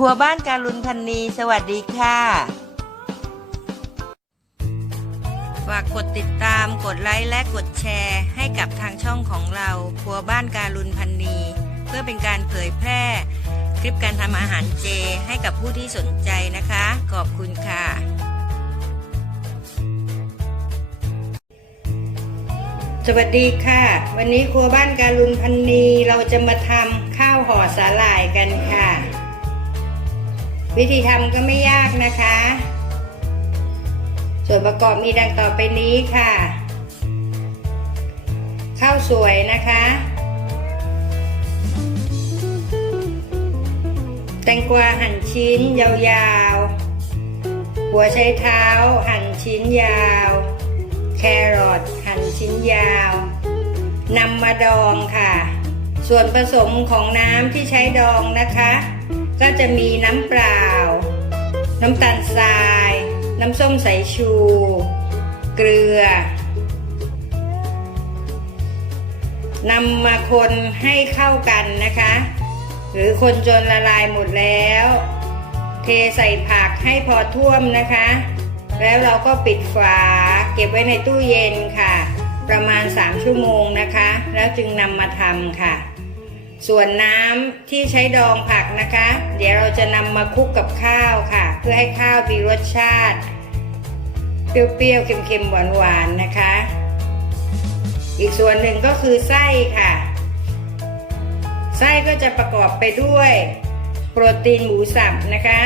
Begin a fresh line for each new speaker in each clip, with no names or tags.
รัวบ้านการุณพันนีสวัสดีค่ะ ฝากกดติดตามกดไลค์และกดแชร์ให้กับทางช่องของเราครัวบ้านการุณพันนี เพื่อเป็นการเผยแพร่ คลิปการทำอาหารเจให้กับผู้ที่สนใจนะคะ ขอบคุณค่ะ สวัสดีค่ะ วันนี้ครัวบ้านการุณพันนีเราจะมาทำข้าวห่อสาหร่ายกันค่ะ วิธีทำก็ไม่ยากนะคะ ส่วนประกอบมีดังต่อไปนี้ค่ะ ข้าวสวยนะคะ แตงกวาหั่นชิ้นยาวๆ หัวไชเท้าหั่นชิ้นยาว แครอทหั่นชิ้นยาวนำมาดองค่ะ ส่วนผสมของน้ำที่ใช้ดองนะคะ ก็จะมีน้ำเปล่า น้ำตาลทราย น้ำส้มสายชู เกลือนำมาคนให้เข้ากันนะคะ หรือคนจนละลายหมดแล้ว เทใส่ผักให้พอท่วมนะคะ แล้วเราก็ปิดฝา เก็บไว้ในตู้เย็นค่ะ ประมาณ 3 ชั่วโมงนะคะ แล้วจึงนำมาทำค่ะ ส่วนน้ำที่ใช้ดองผักนะคะ เดี๋ยวเราจะนำมาคลุกกับข้าวค่ะ เพื่อให้ข้าวมีรสชาติ เปรี้ยวๆ เค็มๆ หวานๆ นะคะ อีกส่วนหนึ่งก็คือไส้ค่ะ ไส้ก็จะประกอบไปด้วย โปรตีนหมูสับนะคะ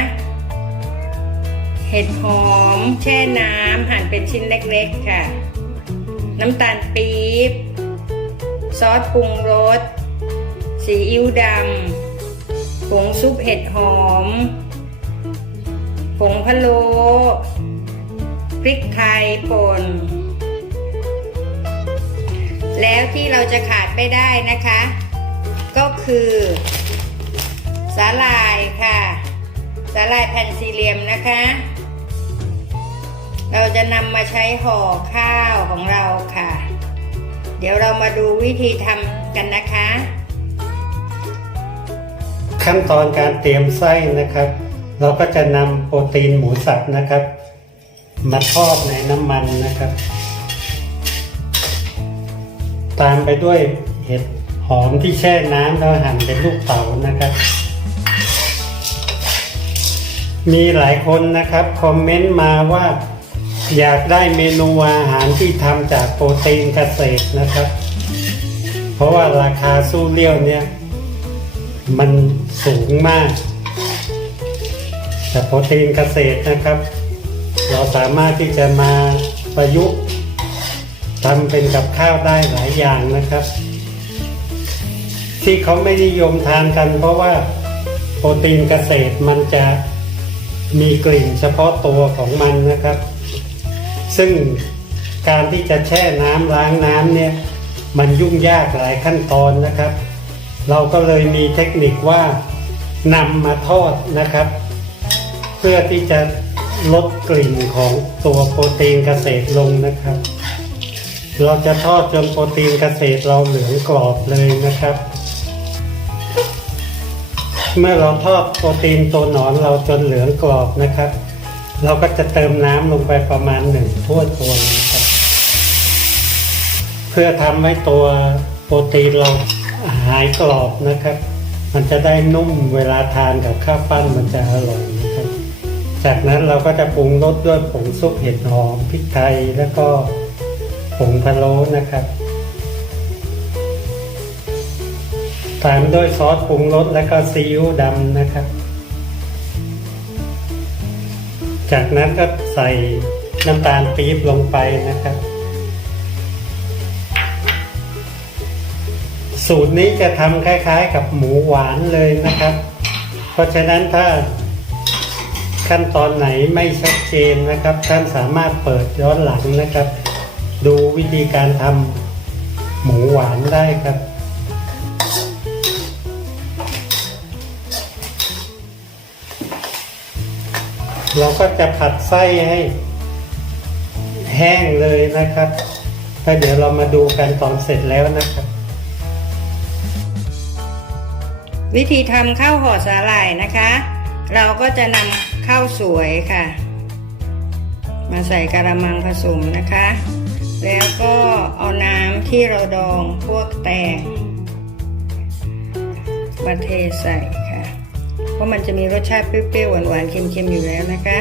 เห็ดหอม แช่น้ำหั่นเป็นชิ้นเล็กๆ ค่ะ น้ำตาลปี๊บ ซอสปรุงรส ซีอิ๊วดำ ผงซุปเห็ดหอม ผงพะโล้พริกไทยป่น แล้วที่เราจะขาดไม่ได้นะคะ ก็คือสาหร่ายค่ะ สาหร่ายแผ่นสี่เหลี่ยมนะคะ เราจะนำมาใช้ห่อข้าวของเราค่ะ เดี๋ยวเรามาดูวิธีทำกันนะคะ
ขั้นตอนการเตรียมไส้นะครับ เราก็จะนำโปรตีนหมูสับนะครับ มาทอดในน้ำมันนะครับ ตามไปด้วยเห็ดหอมที่แช่น้ำแล้วหั่นเป็นลูกเต๋านะครับ มีหลายคนนะครับคอมเมนต์มาว่าอยากได้เมนูอาหารที่ทำจากโปรตีนเกษตรนะครับ เพราะว่าราคาสู้เลี้ยวเนี่ย มัน สูงมากแต่โปรตีนเกษตรนะครับ เราสามารถที่จะมาประยุกต์ทำเป็นกับข้าวได้หลายอย่างนะครับ ที่เขาไม่นิยมทานกัน เพราะว่าโปรตีนเกษตรมันจะมีกลิ่นเฉพาะตัวของมันนะครับ ซึ่งการที่จะแช่น้ำล้างน้ำเนี่ย มันยุ่งยากหลายขั้นตอนนะครับ เราก็เลยมีเทคนิคว่านำมาทอดนะครับ เพื่อที่จะลดกลิ่นของตัวโปรตีนเกษตรลงนะครับ เราจะทอดจนโปรตีนเกษตรเราเหลืองกรอบเลยนะครับ เมื่อเราทอดโปรตีนตัวหนอนเราจนเหลืองกรอบนะครับ เราก็จะเติมน้ำลงไปประมาณหนึ่งถ้วยตวงนะครับ เพื่อทำให้ตัวโปรตีนเรา หายกรอบนะครับ มันจะได้นุ่มเวลาทานกับข้าวปั้นมันจะอร่อยนะครับ จากนั้นเราก็จะปรุงรสด้วยผงซุปเห็ดหอมพริกไทยแล้วก็ผงพะโล้นะครับตามด้วยซอสปรุงรสและก็ซีอิ๊วดำนะครับ จากนั้นก็ใส่น้ำตาลปี๊บลงไปนะครับ สูตรนี้จะทำคล้ายๆ กับหมูหวานเลยนะครับ เพราะฉะนั้นถ้าขั้นตอนไหนไม่ชัดเจนนะครับ ท่านสามารถเปิดย้อนหลังนะครับ ดูวิธีการทำหมูหวานได้ครับเราก็จะผัดไส้ให้แห้งเลยนะครับแล้วเดี๋ยวเรามาดูกันตอนเสร็จแล้วนะครับ
วิธีทำข้าวห่อสาหร่ายนะคะ เราก็จะนำข้าวสวยค่ะ มาใส่กระมังผสมนะคะ แล้วก็เอาน้ำที่เราดองพวกแตงมาเทใส่ค่ะ เพราะมันจะมีรสชาติเปรี้ยวๆหวานๆเค็มๆอยู่แล้วนะคะ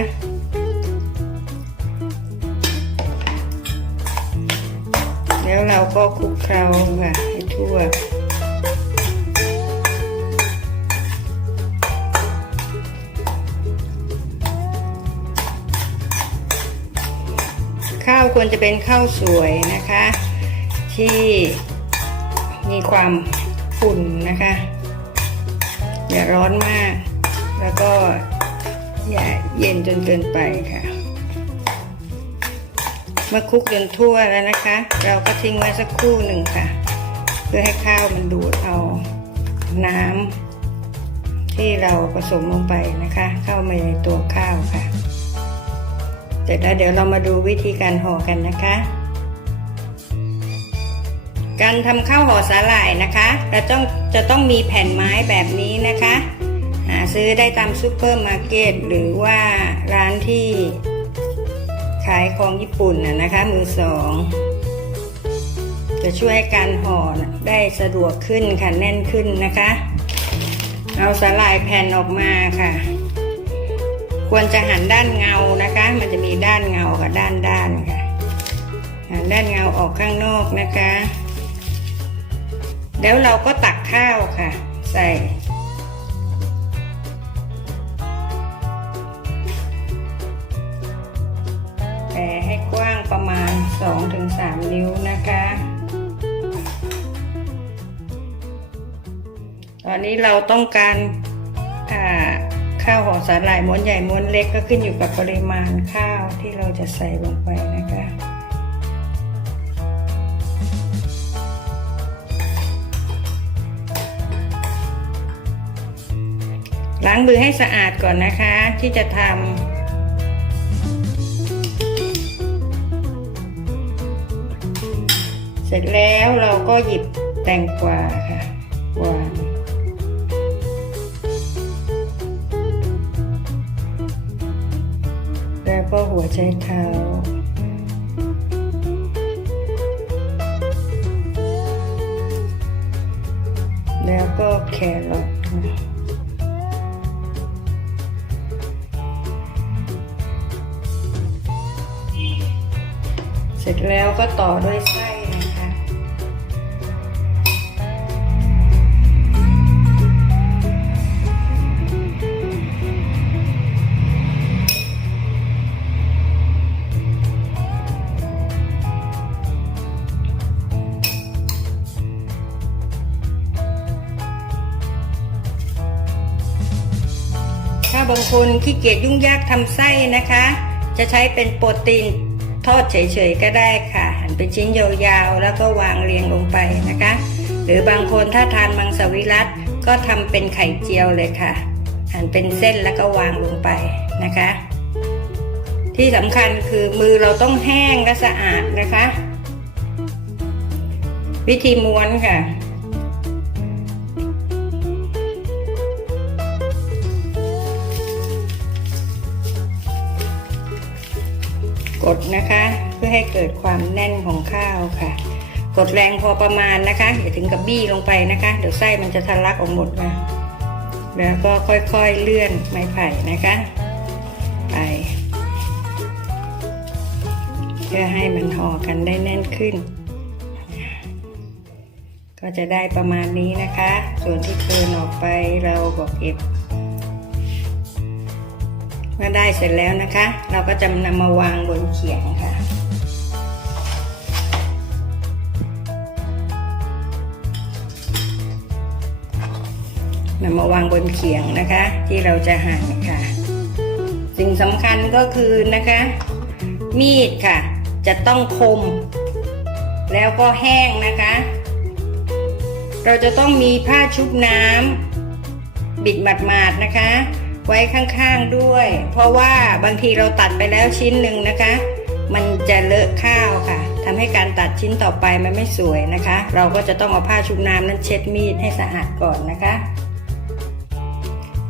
แล้วเราก็คลุกเคล้าค่ะให้ทั่ว ควรจะเป็นข้าวสวยนะคะ ที่มีความฝุ่นนะคะ อย่าร้อนมาก แล้วก็อย่าเย็นจนเกินไปค่ะ เมื่อคลุกจนทั่วแล้วนะคะ เราก็ทิ้งไว้สักครู่หนึ่งค่ะ เพื่อให้ข้าวมันดูดเอาน้ำที่เราผสมลงไปนะคะ เข้ามาในตัวข้าวค่ะ เสร็จแล้วเดี๋ยวเรามาดูวิธีการห่อกันนะคะ การทำข้าวห่อสาหร่ายนะคะเราต้องจะต้องมีแผ่นไม้แบบนี้นะคะหาซื้อได้ตามซูเปอร์มาร์เก็ตหรือว่าร้านที่ขายของญี่ปุ่นน่ะนะคะ มือสองจะช่วยให้การห่อได้สะดวกขึ้นค่ะแน่นขึ้นนะคะ เอาสาหร่ายแผ่นออกมาค่ะ ควรจะหันด้านเงานะคะ มันจะมีด้านเงากับด้านด้านค่ะ หันด้านเงาออกข้างนอกนะคะ แล้วเราก็ตักข้าวค่ะ ใส่แผ่ให้กว้างประมาณ 2-3 นิ้วนะคะ ตอนนี้เราต้องการอ่า ข้าวห่อสาหร่ายม้วนใหญ่ม้วนเล็กก็ขึ้นอยู่กับปริมาณข้าวที่เราจะใส่ลงไปนะคะล้างมือให้สะอาดก่อนนะคะ ที่จะทำเสร็จแล้วเราก็หยิบแตงกวาค่ะวาง แล้วก็หัวใจเท้า แล้วก็แครอทค่ะเสร็จแล้วก็ต่อด้วยไส้ คนขี้เกียจยุ่งยากทำไส้นะคะ จะใช้เป็นโปรตีนทอดเฉยๆก็ได้ค่ะ หั่นเป็นชิ้นยาวๆ แล้วก็วางเรียงลงไปนะคะ หรือบางคนถ้าทานมังสวิรัตก็ทำเป็นไข่เจียวเลยค่ะ หั่นเป็นเส้นแล้วก็วางลงไปนะคะ ที่สำคัญคือมือเราต้องแห้งและสะอาดนะคะ วิธีม้วนค่ะ ดนะคะ เพื่อให้เกิดความแน่นของข้าวค่ะ กดแรงพอประมาณนะคะอย่าถึงกับบี้ลงไปนะคะ เดี๋ยวไส้มันจะทะลักออกหมดนะแล้วก็ค่อยๆเลื่อนไม้ไผ่นะคะ ไปเพื่อให้มันห่อกันได้แน่นขึ้น ก็จะได้ประมาณนี้นะคะ ส่วนที่เกินออกไปเราก็เก็บเมื่ อได้เสร็จแล้วนะคะ เราก็จะนำมาวางบนเขียงค่ะ นำมาวางบนเขียงนะคะ ที่เราจะหั่นค่ะ สิ่งสำคัญก็คือนะคะ มีดค่ะ จะต้องคม แล้วก็แห้งนะคะ เราจะต้องมีผ้าชุบน้ำบิดหมาดๆนะคะ ไว้ข้างๆด้วย เพราะว่าบางทีเราตัดไปแล้วชิ้นหนึ่งนะคะ มันจะเลอะข้าวค่ะทำให้การตัดชิ้นต่อไปมันไม่สวยนะคะ เราก็จะต้องเอาผ้าชุบน้ำนั้นเช็ดมีดให้สะอาดก่อนนะคะ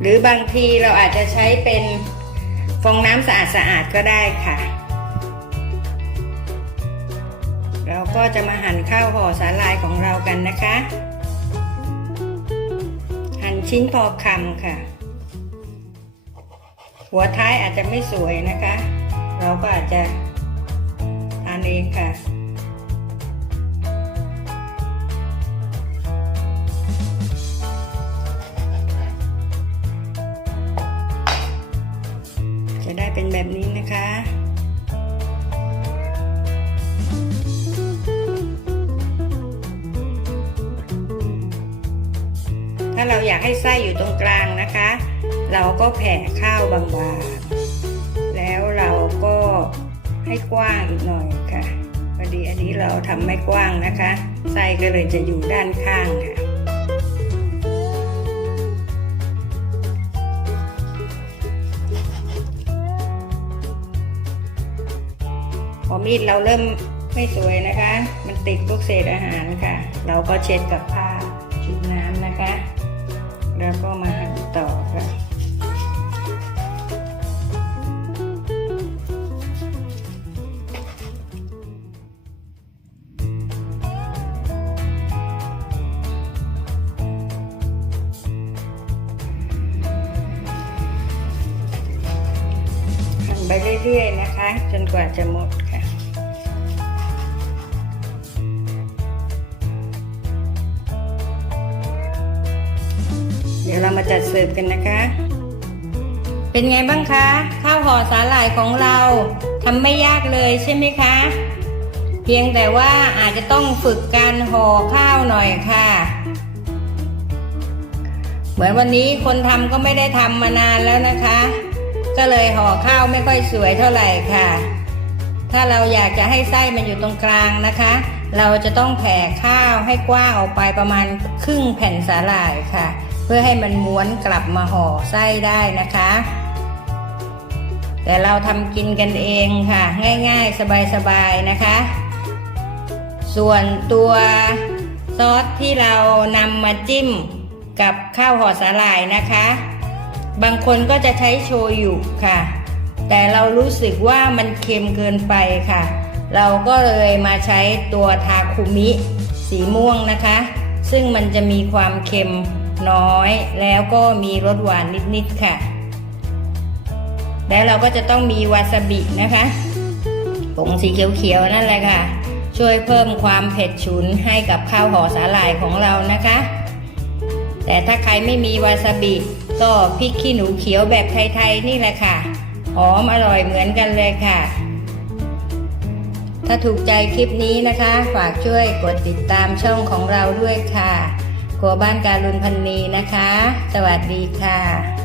หรือบางทีเราอาจจะใช้เป็นฟองน้ำสะอาดๆก็ได้ค่ะ เราก็จะมาหั่นข้าวห่อสาลายของเรากันนะคะ หั่นชิ้นพอคำค่ะ หัวท้ายอาจจะไม่สวยนะคะ เราก็อาจจะทานเองค่ะจะได้เป็นแบบนี้นะคะถ้าเราอยากให้ไส้อยู่ตรงกลางนะคะ เราก็แผ่ข้าวบางๆ แล้วเราก็ให้กว้างอีกหน่อยค่ะพอดีอันนี้เราทำไม่กว้างนะคะไส้ก็เลยจะอยู่ด้านข้างค่ะพอมีดเราเริ่มไม่สวยนะคะ มันติดพวกเศษอาหารค่ะ เราก็เช็ดกับผ้า เรื่อยๆนะคะ จนกว่าจะหมดค่ะเดี๋ยวเรามาจัดเสิร์ฟกันนะคะ เป็นไงบ้างคะ ข้าวห่อสาหร่ายของเราทำไม่ยากเลยใช่ไหมคะ เพียงแต่ว่าอาจจะต้องฝึกการห่อข้าวหน่อยค่ะ เหมือนวันนี้คนทำก็ไม่ได้ทำมานานแล้วนะคะ ก็เลยห่อข้าวไม่ค่อยสวยเท่าไหร่ค่ะ ถ้าเราอยากจะให้ไส้มันอยู่ตรงกลางนะคะ เราจะต้องแผ่ข้าวให้กว้างออกไปประมาณครึ่งแผ่นสาหร่ายค่ะ เพื่อให้มันม้วนกลับมาห่อไส้ได้นะคะ แต่เราทำกินกันเองค่ะ ง่ายๆ สบายๆนะคะ ส่วนตัวซอสที่เรานำมาจิ้มกับข้าวห่อสาหร่ายนะคะ บางคนก็จะใช้โชยุค่ะ แต่เรารู้สึกว่ามันเค็มเกินไปค่ะ เราก็เลยมาใช้ตัวทาคุมิ สีม่วงนะคะ ซึ่งมันจะมีความเค็มน้อย แล้วก็มีรสหวานนิดๆค่ะ แล้วเราก็จะต้องมีวาซาบินะคะผงสีเขียวๆนั่นแหละค่ะ ช่วยเพิ่มความเผ็ดฉุนให้กับข้าวห่อสาหร่ายของเรานะคะ แต่ถ้าใครไม่มีวาซาบิ ก็พริกขี้หนูเขียวแบบไทยๆนี่แหละค่ะ หอมอร่อยเหมือนกันเลยค่ะ ถ้าถูกใจคลิปนี้นะคะ ฝากช่วยกดติดตามช่องของเราด้วยค่ะครัวบ้านการุณพันนีนะคะ สวัสดีค่ะ